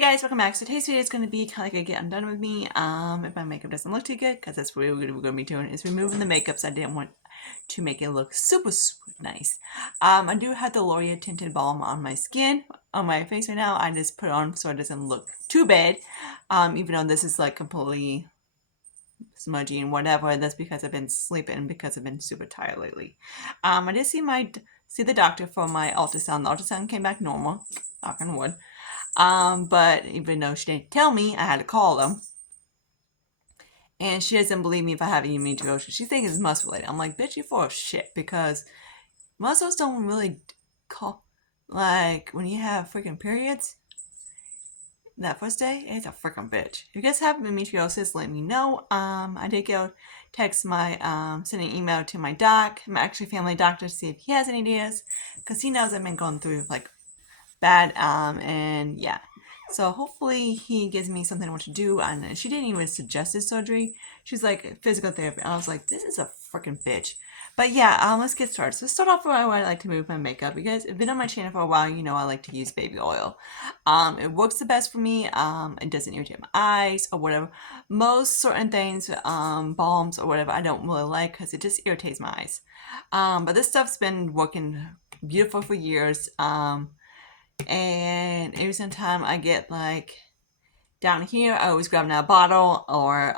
Hey guys, welcome back. So today's video is going to be kind of like a get undone with me. If my makeup doesn't look too good, because that's what we're going to be doing, is removing the makeups. I didn't want to make it look super nice. I do have the L'Oreal tinted balm on my skin, on my face right now. I just put it on so it doesn't look too bad. Even though this is like completely smudgy and whatever, that's because I've been sleeping and because I've been super tired lately. I did see the doctor for my ultrasound. The ultrasound came back normal, knock on wood. But even though she didn't tell me, I had to call them. And she doesn't believe me if I have any endometriosis. She thinks it's muscle related. I'm like, bitch, you full of shit, because muscles don't really call, like, when you have freaking periods, that first day, it's a freaking bitch. If you guys have endometriosis, let me know. I did go text send an email to my doc, my actually family doctor, to see if he has any ideas, because he knows I've been going through, like, bad, and yeah. So hopefully he gives me something what to do. And she didn't even suggest this surgery. She's like, physical therapy. I was like, this is a freaking bitch. But yeah, let's get started. So start off with why I like to move my makeup. You guys have been on my channel for a while, you know I like to use baby oil. It works the best for me. It doesn't irritate my eyes or whatever. Most certain things, balms or whatever, I don't really like because it just irritates my eyes. But this stuff's been working beautiful for years. And every single time I get like down here, I always grab another bottle or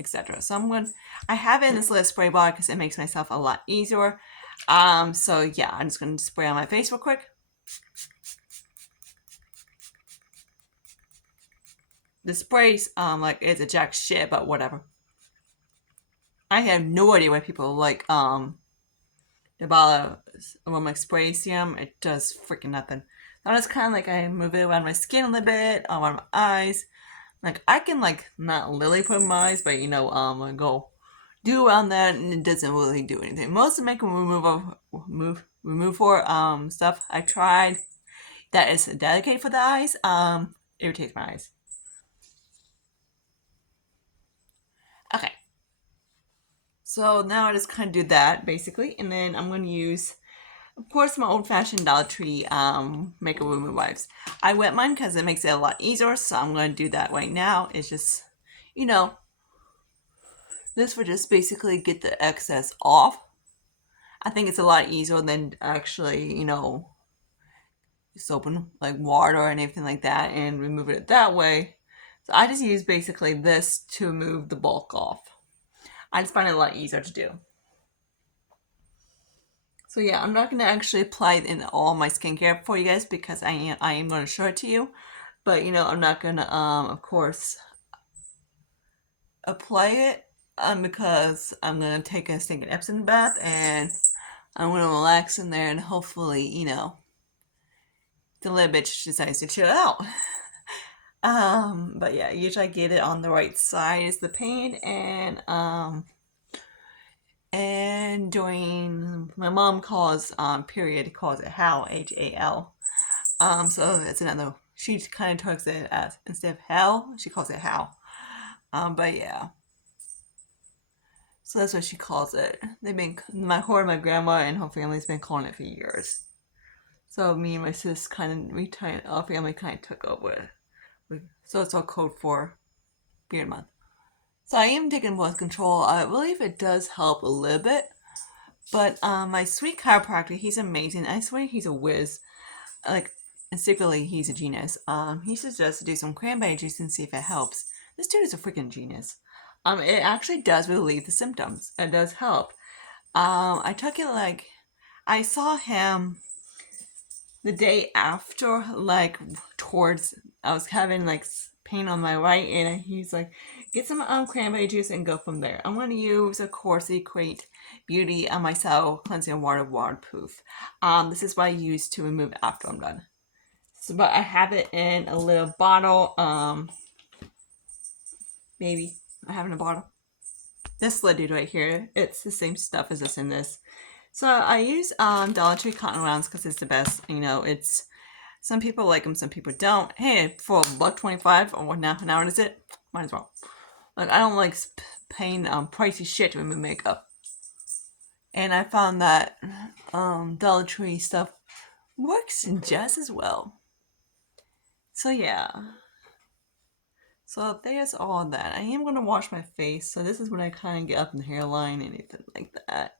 etc. So I have it in this little spray bottle because it makes myself a lot easier. So yeah, I'm just gonna spray on my face real quick. The sprays like it's a jack shit, but whatever. I have no idea why people like the bottle of my spray serum. It does freaking nothing. Now it's kind of like I move it around my skin a little bit, around my eyes. Like I can like not literally put in my eyes, but you know, I go do around that, and it doesn't really do anything. Most of the makeup remove for stuff I tried that is dedicated for the eyes irritates my eyes. Okay, so now I just kind of do that basically, and then I'm going to use, of course, my old-fashioned Dollar Tree makeup remover wipes. I wet mine because it makes it a lot easier, so I'm going to do that right now. It's just, you know, this would just basically get the excess off. I think it's a lot easier than actually, you know, soaping like water and everything like that and remove it that way. So I just use basically this to remove the bulk off. I just find it a lot easier to do. So yeah, I'm not going to actually apply it in all my skincare for you guys because I am going to show it to you. But you know, I'm not going to, of course, apply it because I'm going to take a stinking Epsom bath and I'm going to relax in there and hopefully, you know, the little bitch decides to chill out. But yeah, usually I get it on the right side is the pain, and during my mom calls period calls it Hal, Hal. So it's another, she kind of talks it as, instead of hell, she calls it Hal. But yeah. So that's what she calls it. They've been, my grandma and her family's been calling it for years. So me and my sis kind of, our family kind of took over. So it's all code for beard month. So I am taking birth control. I believe it does help a little bit. But my sweet chiropractor, he's amazing. I swear he's a whiz. Like, and secretly, he's a genius. He suggests to do some cranberry juice and see if it helps. This dude is a freaking genius. It actually does relieve the symptoms. It does help. I took it like, I saw him the day after, like, I was having, like, pain on my right, and he's like, get some cranberry juice and go from there. I'm going to use, of course, the Equate Beauty on myself cleansing water waterproof. This is what I use to remove after I'm done. So, but I have it in a little bottle. Maybe I have it in a bottle. This little dude right here, it's the same stuff as this in this. So I use Dollar Tree cotton rounds because it's the best. You know, it's, some people like them, some people don't. Hey, for $1.25 or what now is it? Might as well. Like, I don't like paying pricey shit to remove makeup. And I found that Dollar Tree stuff works just as well. So yeah. So there's all of that. I am going to wash my face. So this is when I kind of get up in the hairline, anything like that.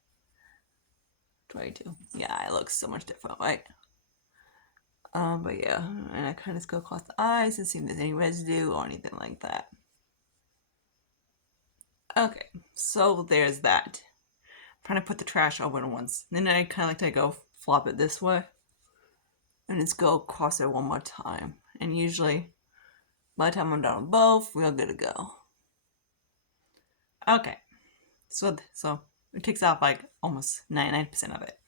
Try to. Yeah, it looks so much different, right? But yeah, and I kind of just go across the eyes and see if there's any residue or anything like that. Okay, so there's that. I'm trying to put the trash over it once. Then I kind of like to go flop it this way and just go across it one more time. And usually, by the time I'm done with both, we're good to go. Okay, so it takes off like almost 99% of it.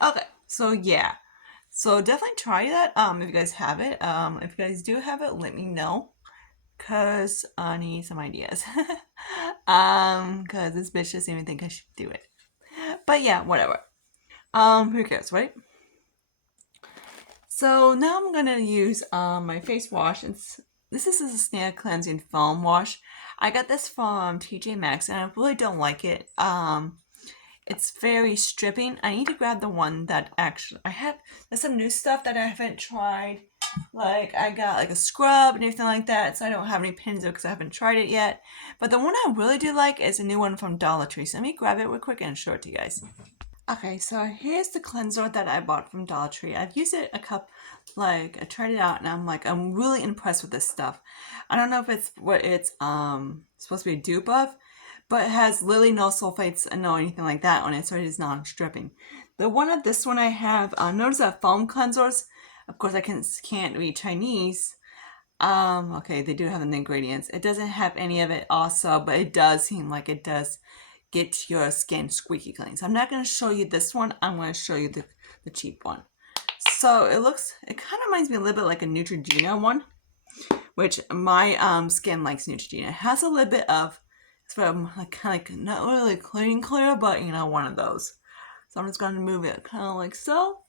Okay, so yeah. So definitely try that if you guys have it. If you guys do have it, let me know. Cause I need some ideas. Cause this bitch doesn't even think I should do it. But yeah, whatever. Who cares, right? So now I'm gonna use my face wash. This is a snail cleansing foam wash. I got this from TJ Maxx and I really don't like it. It's very stripping. I need to grab the one that actually there's some new stuff that I haven't tried. Like I got like a scrub and everything like that, so I don't have any pins because I haven't tried it yet. But the one I really do like is a new one from Dollar Tree. So let me grab it real quick and show it to you guys. Okay, so here's the cleanser that I bought from Dollar Tree. I've used it I tried it out and I'm really impressed with this stuff. I don't know if it's what it's supposed to be a dupe of, but it has literally no sulfates and no anything like that on it, so it is non-stripping. This one I have, notice that foam cleansers, of course I can't read Chinese. Okay, they do have the ingredients. It doesn't have any of it also, but it does seem like it does get your skin squeaky clean. So I'm not going to show you this one. I'm going to show you the cheap one. So it kind of reminds me a little bit like a Neutrogena one, which my skin likes Neutrogena. It has a little bit of, it's kind of like not really clear, but you know, one of those. So I'm just going to move it kind of like so.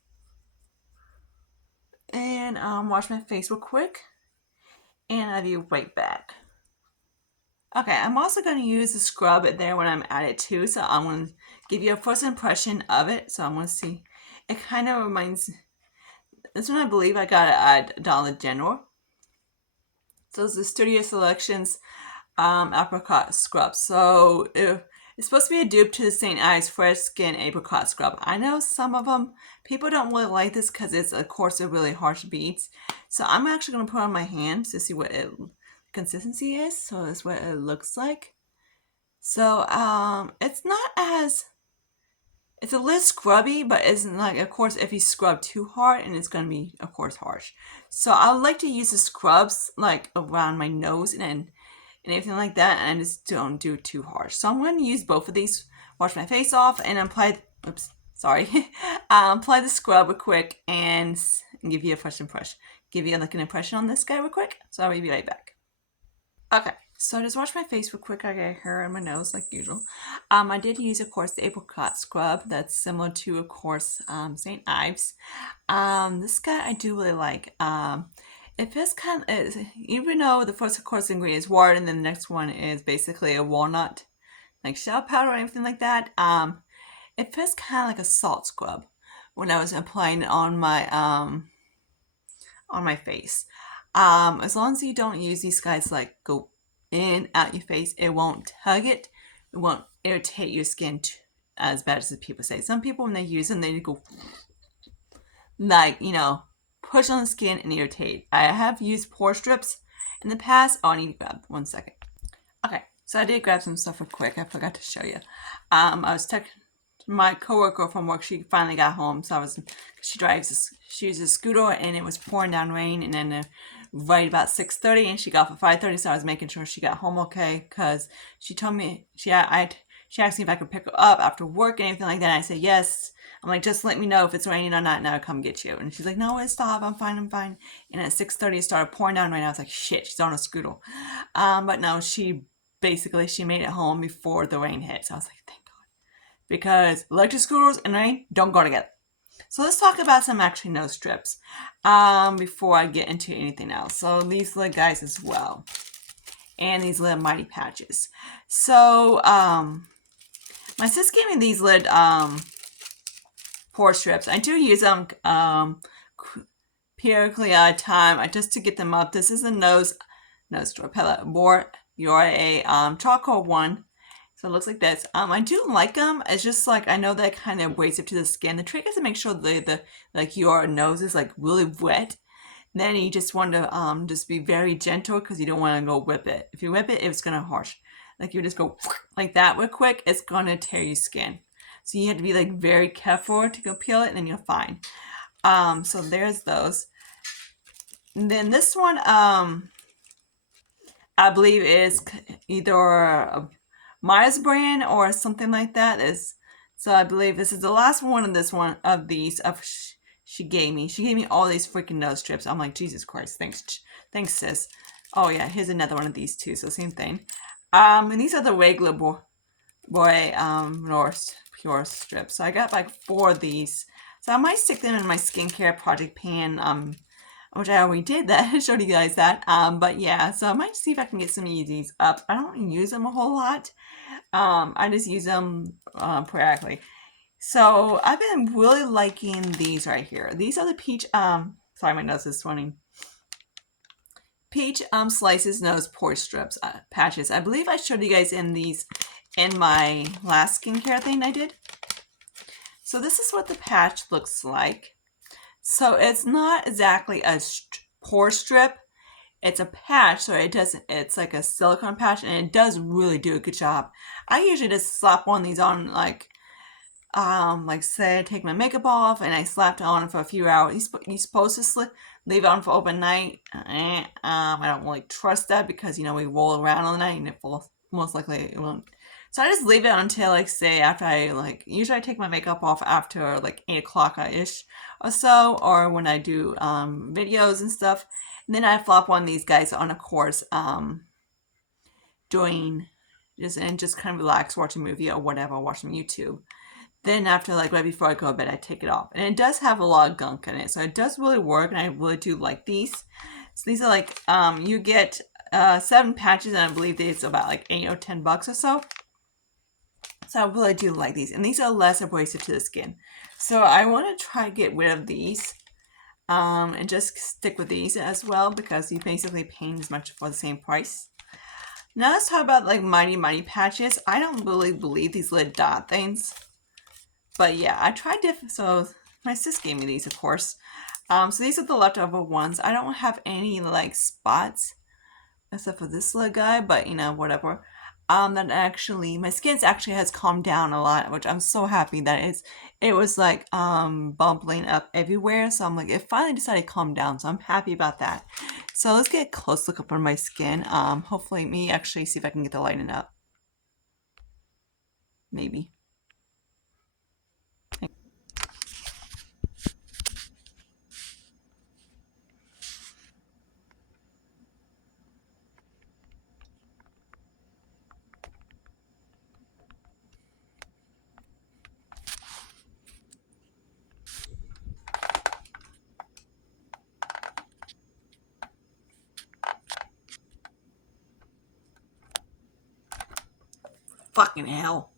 And wash my face real quick. And I'll be right back. Okay, I'm also going to use the scrub there when I'm at it too. So I'm going to give you a first impression of it. So I'm going to see. It kind of reminds, this one I believe I got it at Dollar General. So it's the Studio Selections apricot scrub. So it's supposed to be a dupe to the St. Ives Fresh Skin Apricot Scrub. I know some of them, people don't really like this because it's, of course, a really harsh beads. So I'm actually going to put it on my hands to see what consistency is. So that's what it looks like. So it's not as, it's a little scrubby, but it's like, of course, if you scrub too hard, and it's going to be, of course, harsh. So I like to use the scrubs like around my nose and everything like that, and I just don't do it too harsh. So I'm going to use both of these, wash my face off, and apply the scrub real quick and give you a first impression. Give you like an impression on this guy real quick. So I'll be right back. Okay, so I just washed my face real quick. I got hair on my nose like usual. I did use, of course, the apricot scrub. That's similar to, of course, St. Ives. This guy I do really like. It feels kind of, even though the first, of course, ingredient is water, and then the next one is basically a walnut, like shell powder or anything like that. It feels kind of like a salt scrub when I was applying it on my face. As long as you don't use these guys like go in, out your face, it won't tug it. It won't irritate your skin as bad as the people say. Some people, when they use them, they go like, you know, push on the skin and irritate. I have used pore strips in the past. Oh, I need to grab 1 second. Okay, so I did grab some stuff real quick. I forgot to show you. I was texting my coworker from work. She finally got home, so she uses a scooter, and it was pouring down rain, and then right about 6:30, and she got off at 5:30, so I was making sure she got home okay, because she told me, she asked me if I could pick her up after work and anything like that, and I said yes. I'm like, just let me know if it's raining or not, and I'll come get you. And she's like, no, stop, I'm fine. And at 6:30, it started pouring down rain. I was like, shit, she's on a scooter. But no, she made it home before the rain hit, so I was like, thank God. Because electric scooters and rain don't go together. So let's talk about some actually nose strips before I get into anything else. So these little guys as well. And these little mighty patches. So my sis gave me these little pore strips. I do use them periodically at a time, just to get them up. This is a nose strip palette. You're a charcoal one. So it looks like this. I do like them. It's just like I know that kind of weighs up to the skin. The trick is to make sure the like your nose is like really wet. Then you just want to just be very gentle because you don't want to go whip it. If you whip it, it's gonna harsh. Like you just go like that real quick, it's gonna tear your skin. So you have to be like very careful to go peel it, and then you're fine. So there's those. And then this one, I believe is either a Myers brand or something like that. So I believe this is the last one of these she gave me. She gave me all these freaking nose strips. I'm like, Jesus Christ, thanks sis. Oh yeah, here's another one of these too. So same thing. And these are the regular North Pure strips. So I got like 4 of these. So I might stick them in my skincare project pan. Which I already did that. I showed you guys that. But yeah, so I might see if I can get some of these up. I don't use them a whole lot. I just use them periodically. So I've been really liking these right here. These are the peach, sorry, my nose is sweating. Peach slices nose pore strips, patches. I believe I showed you guys in these in my last skincare thing I did. So this is what the patch looks like. So it's not exactly a pore strip. It's a patch, so it's like a silicone patch, and it does really do a good job. I usually just slap one of these on, like say I take my makeup off and I slapped it on for a few hours. You're supposed to leave it on for overnight. I don't really trust that because, you know, we roll around all night and it will, most likely it won't. So I just leave it until, like, say after usually I take my makeup off after like 8 o'clock-ish or so, or when I do videos and stuff. And then I flop one of these guys on, of course, doing just kind of relax, watch a movie or whatever, watch some YouTube. Then after, like, right before I go to bed, I take it off. And it does have a lot of gunk in it, so it does really work, and I really do like these. So these are like, you get 7 patches, and I believe it's about like 8 or 10 bucks or so. So I really do like these, and these are less abrasive to the skin. So I want to try to get rid of these, and just stick with these as well, because you basically paying as much for the same price. Now let's talk about like Mighty patches. I don't really believe these little dot things, but yeah, I tried different. So my sis gave me these, of course. So these are the leftover ones. I don't have any like spots except for this little guy, but you know, whatever. That actually, my skin actually has calmed down a lot, which I'm so happy that it was like bubbling up everywhere. So I'm like, it finally decided to calm down. So I'm happy about that. So let's get a close look up on my skin. Hopefully me actually see if I can get the lighting up. Maybe. Fucking hell.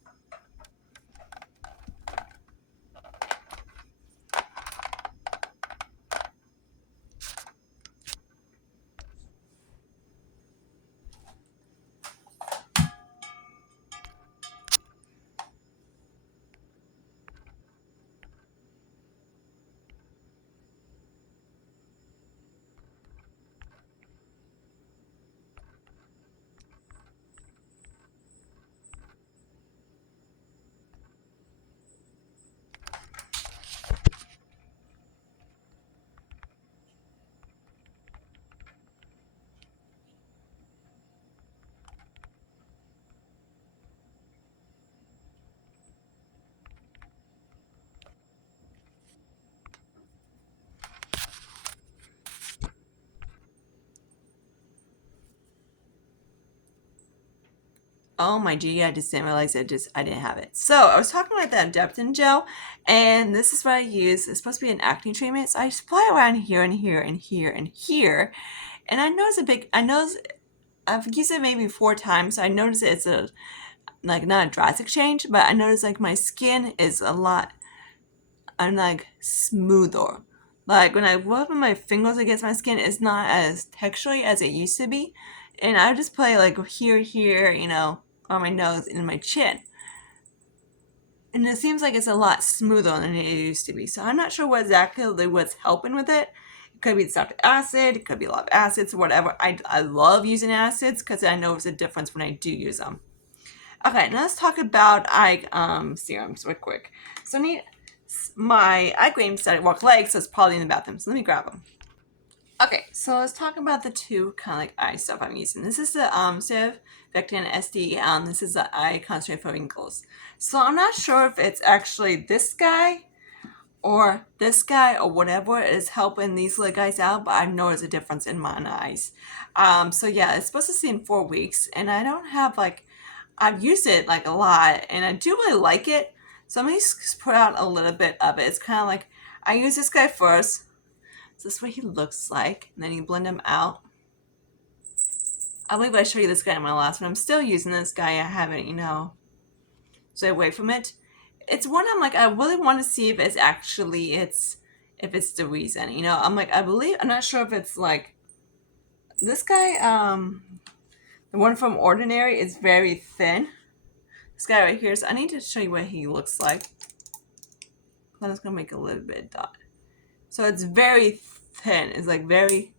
Oh my gee, I just didn't realize I didn't have it. So I was talking about that Depton gel, and this is what I use. It's supposed to be an acne treatment. So I just apply around here and here and here and here. And I've used it maybe 4 times. So I noticed it's like not a drastic change, but I noticed like my skin is a lot, I'm like smoother. Like when I rub my fingers against my skin, it's not as textury as it used to be. And I just play like here, you know, on my nose and my chin. And it seems like it's a lot smoother than it used to be. So I'm not sure what exactly what's helping with it. It could be the salicylic acid, it could be a lot of acids, whatever. I love using acids because I know it's a difference when I do use them. Okay, now let's talk about eye serums real quick. So I need my eye cream started walk legs, so it's probably in the bathroom. So let me grab them. Okay, so let's talk about the two kind of like eye stuff I'm using. This is the Civ Vectin SD. This is the eye concentrate for wrinkles. So I'm not sure if it's actually this guy or this guy or whatever is helping these little guys out, but I've noticed a difference in my eyes. So yeah, it's supposed to see in 4 weeks, and I don't have like, I've used it like a lot, and I do really like it. So I'm gonna just put out a little bit of it. It's kind of like I use this guy first. So this is what he looks like, and then you blend him out. I believe I showed you this guy in my last one. I'm still using this guy. I haven't, you know, stay away from it. It's one I'm like, I really want to see if it's actually, if it's the reason, you know. I'm like, I'm not sure if it's like, this guy, the one from Ordinary is very thin. This guy right here, so I need to show you what he looks like. I'm just gonna make a little bit of dot. So it's very thin. It's like very,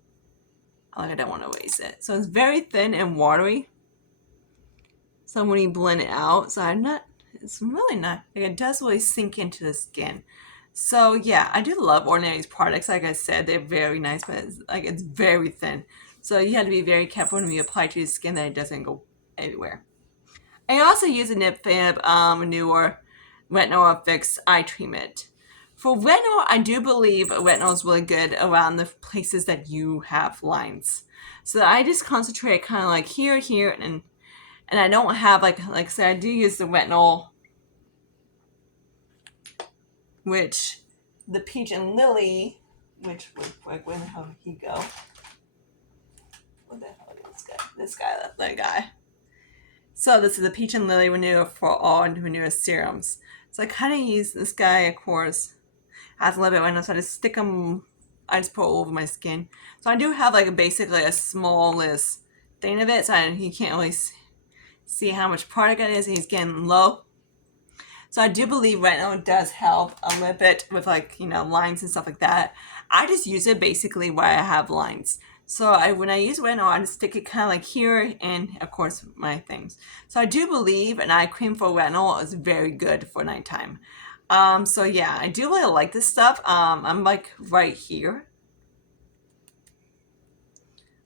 like I don't want to waste it. So it's very thin and watery. So when you blend it out, so it's really not, like it does really sink into the skin. So yeah, I do love Ordinary's products. Like I said, they're very nice, but it's very thin. So you have to be very careful when you apply to your skin that it doesn't go everywhere. I also use a Nip Fab newer retinol fix eye treatment. For retinol, I do believe retinol is really good around the places that you have lines. So I just concentrate kind of like here, and I don't have like I said, I do use the retinol, which the Peach and Lily, which like where the hell did he go? What the hell is this guy? That guy. So this is the Peach and Lily Renew for All Renew serums. So I kind of use this guy, of course, has a little bit of retinol, so I just stick them. I just put it all over my skin. So I do have like basically a smallest thing of it, so you can't really see how much product it is, and he's getting low. So I do believe retinol does help a little bit with like, you know, lines and stuff like that. I just use it basically where I have lines. So when I use retinol, I just stick it kind of like here and of course my things. So I do believe an eye cream for retinol is very good for nighttime. So yeah, I do really like this stuff. I'm like right here.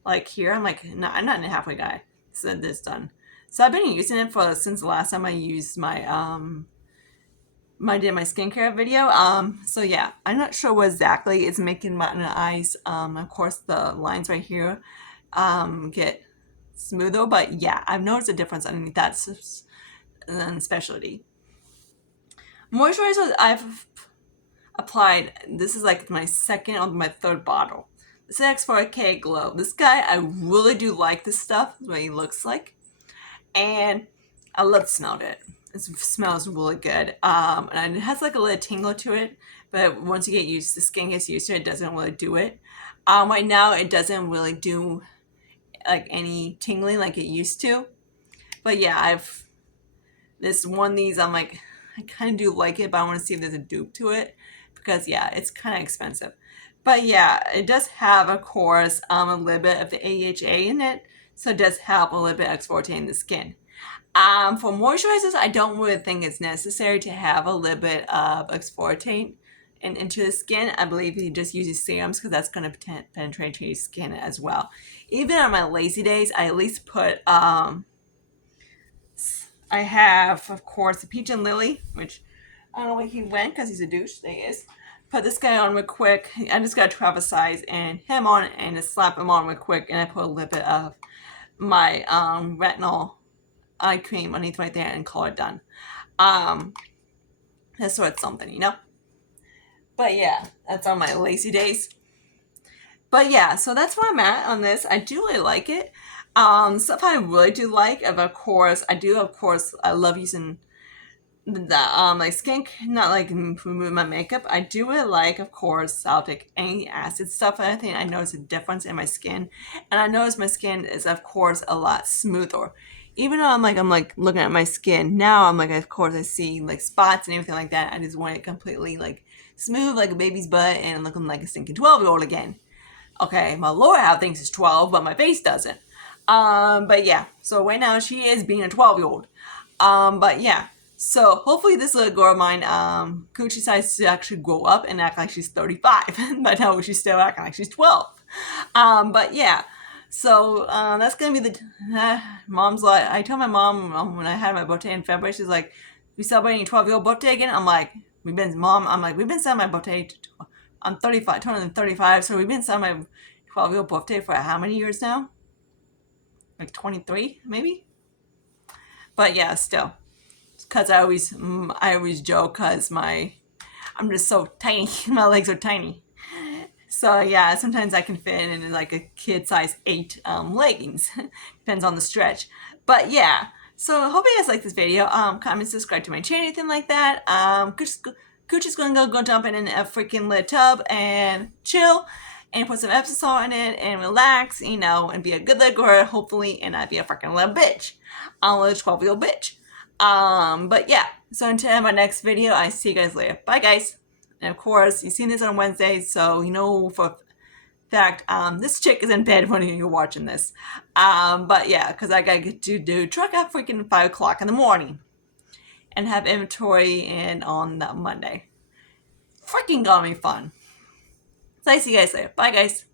Like here, I'm like, no, I'm not in a halfway guy. So this done. So I've been using it since the last time I used my I did my skincare video. So yeah, I'm not sure what exactly is making my eyes. Of course, the lines right here get smoother, but yeah, I've noticed a difference underneath that specialty. Moisturizer I've applied. This is like my second or my third bottle. This is X4K Glow. This guy, I really do like this stuff. That's what he looks like, and I love the smell of it. It smells really good. And it has like a little tingle to it, but once you get used, the skin gets used to it, it doesn't really do it. Right now, it doesn't really do like any tingling like it used to. But yeah, this one of these, I'm like, I kind of do like it, but I want to see if there's a dupe to it because yeah, it's kind of expensive. But yeah, it does have, of course, a little bit of the AHA in it, so it does help a little bit exfoliating the skin. For moisturizers, I don't really think it's necessary to have a little bit of exfoliating into the skin. I believe you just use serums because that's going to penetrate to your skin as well. Even on my lazy days, I at least put, I have, of course, the Peach and Lily, which I don't know where he went because he's a douche. There he is. Put this guy on real quick. I just got to travel size and him on and just slap him on real quick. And I put a little bit of my retinol eye cream underneath right there and call it done. That's sort of something, you know? But yeah, that's on my lazy days. But yeah, so that's where I'm at on this. I do really like it. Stuff I really do like, of course, I love using like skin, not like remove my makeup. I do it like, of course, I'll take any acid stuff. I think I notice a difference in my skin, and I notice my skin is, of course, a lot smoother. Even though I'm like looking at my skin now, I'm like, of course, I see like spots and everything like that. I just want it completely like smooth, like a baby's butt, and looking like a stinking 12-year-old again. Okay, my lower half thinks it's 12, but my face doesn't. But yeah, so right now she is being a 12-year-old. But yeah, so hopefully this little girl of mine, Coochie decides to actually grow up and act like she's 35. But no, she's still acting like she's 12. But yeah, so that's gonna be the mom's like. I told my mom when I had my birthday in February, she's like, "We celebrating your 12-year-old birthday again?" I'm like, "We've been mom." I'm like, "We've been celebrating my birthday. I'm 35, turning 35, so we've been celebrating my 12-year-old birthday for how many years now? Like 23, maybe." But yeah, still, because I always joke because I'm just so tiny. My legs are tiny. So yeah, sometimes I can fit in like a kid size 8 leggings. Depends on the stretch. But yeah, so I hope you guys like this video. Comment, subscribe to my channel, anything like that. Coochie's gonna go jump in a freaking lit tub and chill and put some Epsom salt in it and relax, and be a good little girl, hopefully, and not be a freaking little bitch. I'm a little 12-year-old bitch. But yeah, so until my next video, I see you guys later. Bye, guys. And of course, you've seen this on Wednesday, so you know for a fact, this chick is in bed when you're watching this. But yeah, because I gotta get to do truck at freaking 5 o'clock in the morning and have inventory in on that Monday. Freaking gonna be fun. So I see you guys later. Bye, guys.